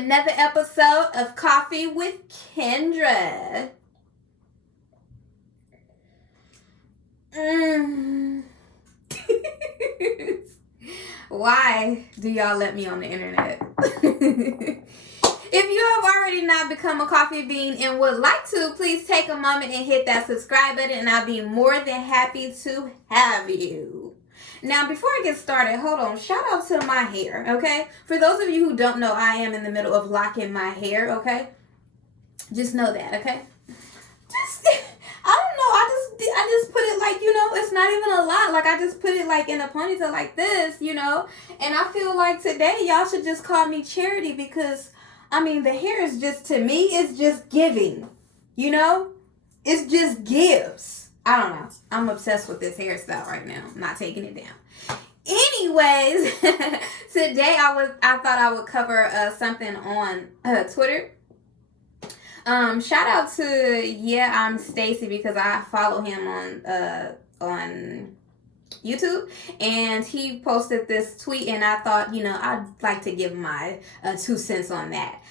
another episode of Coffee with Kendra. Why do y'all let me on the internet? If you have already not become a coffee bean and would like to, please take a moment and hit that subscribe button, and I'll be more than happy to have you. Now, before I get started, hold on. Shout out to my hair, okay? For those of you who don't know, I am in the middle of locking my hair, okay? Just know that, okay? I don't know. I just put it like, it's not even a lot. Like, I just put it like in a ponytail like this, And I feel like today y'all should just call me Charity because, the hair is just, to me, it's just giving, It's just gives. I don't know. I'm obsessed with this hairstyle right now. I'm not taking it down. Anyways, today I thought I would cover something on Twitter. Shout out to I'm Stacy because I follow him on YouTube, and he posted this tweet, and I thought I'd like to give my 2 cents on that.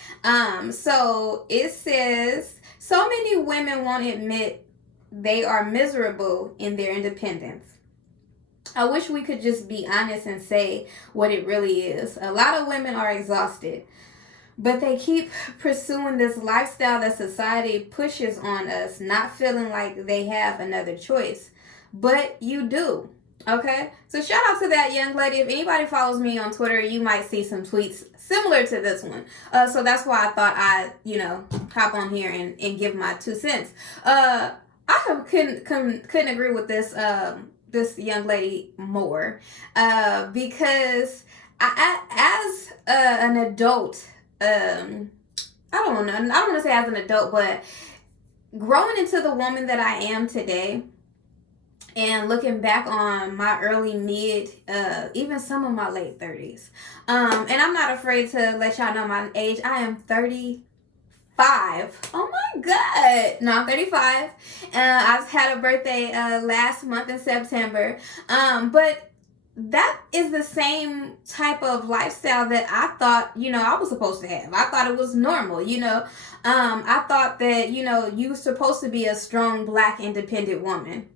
So it says, so many women won't admit they are miserable in their independence. I wish we could just be honest and say what it really is. A lot of women are exhausted, but they keep pursuing this lifestyle that society pushes on us, not feeling like they have another choice. But you do, okay? So shout out to that young lady. If anybody follows me on Twitter, you might see some tweets similar to this one. So that's why I thought I'd, hop on here and give my 2 cents. I couldn't agree with this this young lady more because as an adult, I don't want to say as an adult, but growing into the woman that I am today and looking back on my early mid, even some of my late 30s, and I'm not afraid to let y'all know my age. I am 35. Oh my God. No, I'm 35. I had a birthday last month in September. But that is the same type of lifestyle that I thought, I was supposed to have. I thought it was normal, I thought that, you were supposed to be a strong Black independent woman.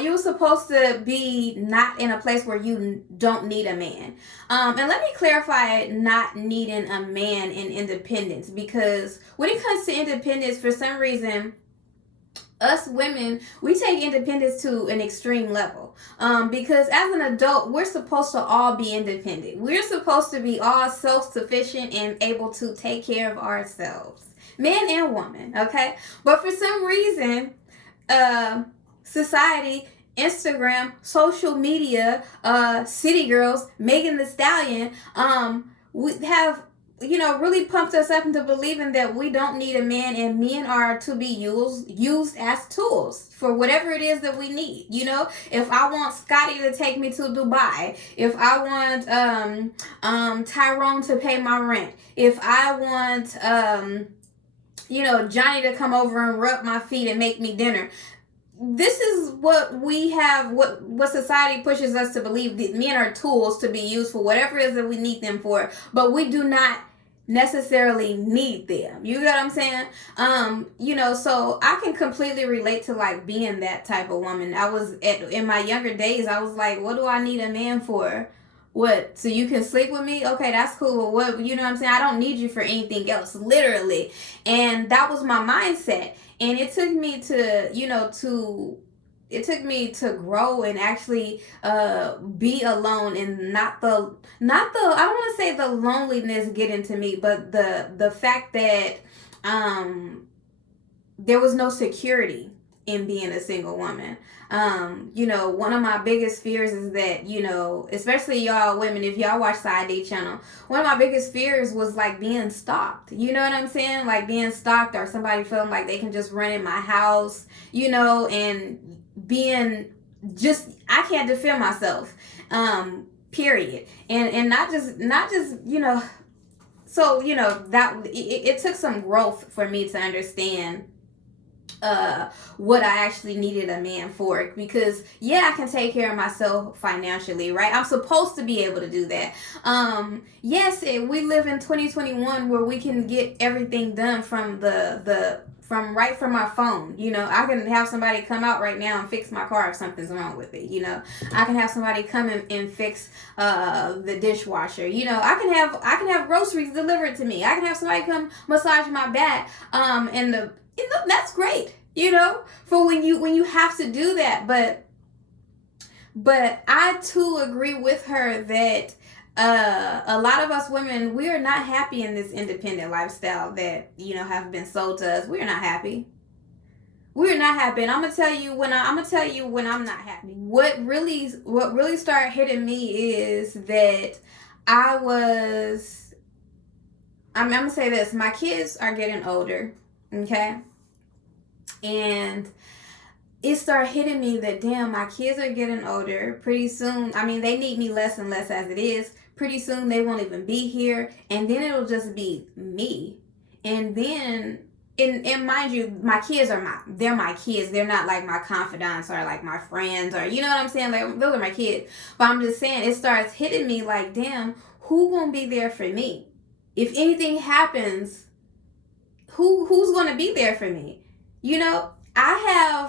You were supposed to be not in a place where you don't need a man. And let me clarify not needing a man in independence, because when it comes to independence, for some reason, us women, we take independence to an extreme level. Because as an adult, we're supposed to all be independent. We're supposed to be all self-sufficient and able to take care of ourselves, man and woman, okay? But for some reason, society, Instagram, social media, City Girls, Megan Thee Stallion, we have, really pumped us up into believing that we don't need a man, and men are to be used as tools for whatever it is that we need. If I want Scotty to take me to Dubai, if I want Tyrone to pay my rent, if I want Johnny to come over and rub my feet and make me dinner. This is what we have, what society pushes us to believe, that men are tools to be used for whatever it is that we need them for, but we do not necessarily need them. You get what I'm saying? So I can completely relate to like being that type of woman. In my younger days, I was like, what do I need a man for? What? So you can sleep with me? Okay, that's cool. What? You know what I'm saying? I don't need you for anything else, literally. And that was my mindset. And it took me to grow and actually be alone, and not the I don't want to say the loneliness get into me, but the fact that there was no security in being a single woman. One of my biggest fears is that, especially y'all women, if y'all watch the ID channel, one of my biggest fears was like being stalked. You know what I'm saying? Like being stalked, or somebody feeling like they can just run in my house, and being I can't defend myself, period. And not just, so, that it took some growth for me to understand what I actually needed a man for. Because yeah, I can take care of myself financially, right? I'm supposed to be able to do that. Yes, we live in 2021 where we can get everything done from from our phone. You know, I can have somebody come out right now and fix my car if something's wrong with it. You know, I can have somebody come in and fix the dishwasher. You know, I can have groceries delivered to me. I can have somebody come massage my back. That's great. You know, for when you have to do that. But I too agree with her that a lot of us women, we are not happy in this independent lifestyle that, you know, have been sold to us. We're not happy. We're not happy. And I'm gonna tell you when I'm not happy. What really started hitting me is that I'm gonna say this. My kids are getting older, okay? And it started hitting me that, damn, my kids are getting older. Pretty soon, I mean, they need me less and less as it is. Pretty soon they won't even be here. And then it'll just be me. And then, and mind you, my kids they're my kids. They're not like my confidants or like my friends or, you know what I'm saying? Like, those are my kids. But I'm just saying, it starts hitting me like, damn, who gonna be there for me? If anything happens, who's gonna be there for me? You know, I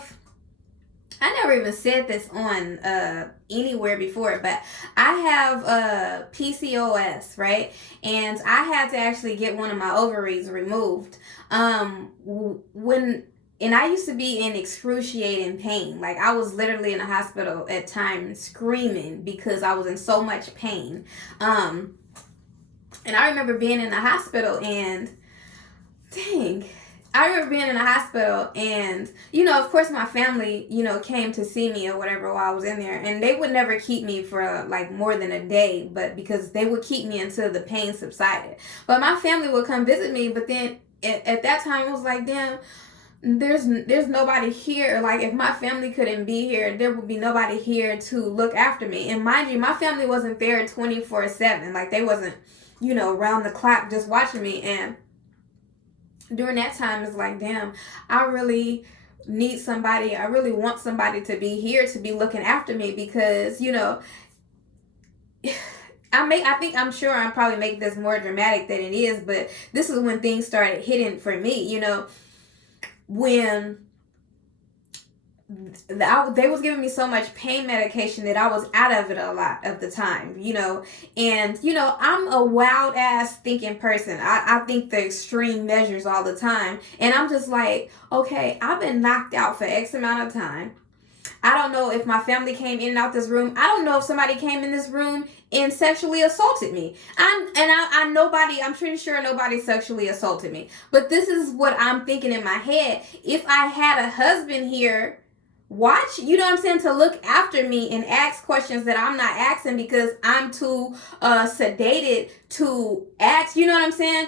never even said this on anywhere before, but I have PCOS, right? And I had to actually get one of my ovaries removed. And I used to be in excruciating pain. Like, I was literally in a hospital at times screaming because I was in so much pain. And I remember being in the hospital and, dang, I remember being in the hospital and, you know, of course my family, you know, came to see me or whatever while I was in there. And they would never keep me for like more than a day, but because they would keep me until the pain subsided. But my family would come visit me. But then at that time, it was like, damn, there's nobody here. Like, if my family couldn't be here, there would be nobody here to look after me. And mind you, my family wasn't there 24/7. Like, they wasn't, you know, around the clock just watching me. And during that time, it's like, damn, I really need somebody. I really want somebody to be here to be looking after me because, you know, I'm sure I'm probably making this more dramatic than it is, but this is when things started hitting for me, you know, when they was giving me so much pain medication that I was out of it a lot of the time, you know. And, you know, I'm a wild ass thinking person. I think the extreme measures all the time. And I'm just like, okay, I've been knocked out for X amount of time. I don't know if my family came in and out this room. I don't know if somebody came in this room and sexually assaulted me. I'm pretty sure nobody sexually assaulted me. But this is what I'm thinking in my head. If I had a husband here, watch, you know what I'm saying, to look after me and ask questions that I'm not asking because I'm too sedated to ask, you know what I'm saying?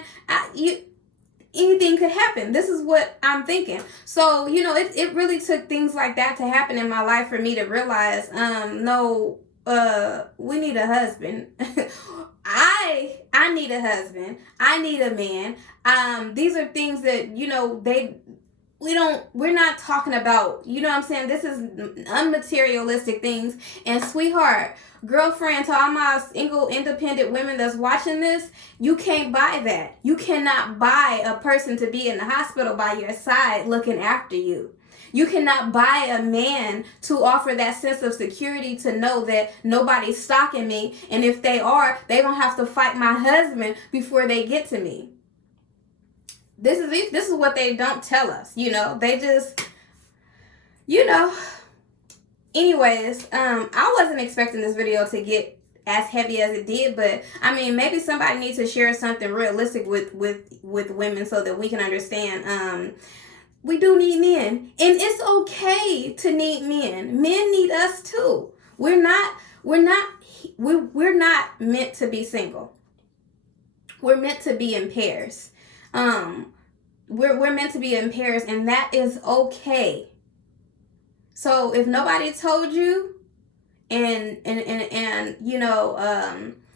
Anything could happen. This is what I'm thinking. So, you know, it really took things like that to happen in my life for me to realize, no, we need a husband. I need a husband. I need a man. These are things that, you know, we're not talking about, you know what I'm saying? This is unmaterialistic things. And sweetheart, girlfriend, to all my single independent women that's watching this, you can't buy that. You cannot buy a person to be in the hospital by your side looking after you. You cannot buy a man to offer that sense of security to know that nobody's stalking me. And if they are, they're going to have to fight my husband before they get to me. This is what they don't tell us, you know. They just, you know. Anyways, I wasn't expecting this video to get as heavy as it did, but I mean, maybe somebody needs to share something realistic with women so that we can understand. We do need men, and it's okay to need men. Men need us too. We're not meant to be single. We're meant to be in pairs. We're meant to be in pairs, and that is okay. So if nobody told you, and you know,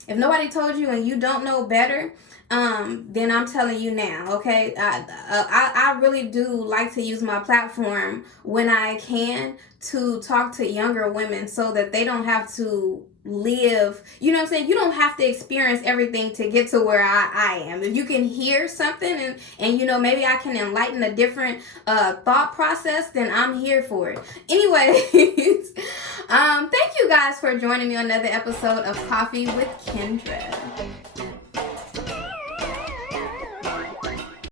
if nobody told you and you don't know better, then I'm telling you now, okay? I really do like to use my platform when I can to talk to younger women so that they don't have to live, you know what I'm saying? You don't have to experience everything to get to where I am. If you can hear something and you know, maybe I can enlighten a different thought process, then I'm here for it. Anyways, thank you guys for joining me on another episode of Coffee with Kendra.